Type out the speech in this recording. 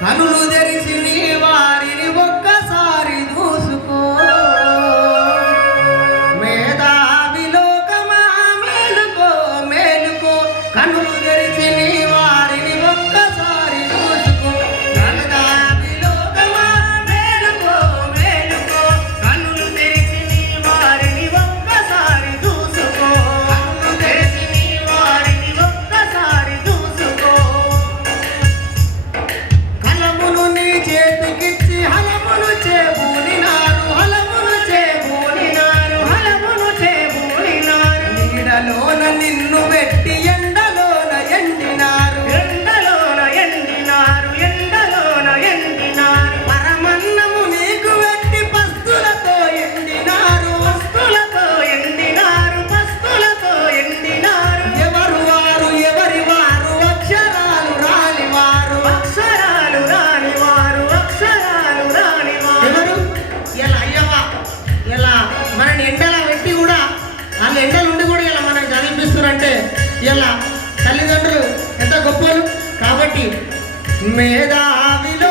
కనులు తెరిచి నీ వారిని ఒక్కసారి దూసుకో మేధావి లోకమా మేలుకో మేలుకో. కనులు తెరిచి నీ నిన్ను పెట్టి ఎండ ఇలా తల్లిదండ్రులు ఎంత గొప్పలు కాబట్టి మేధావిలో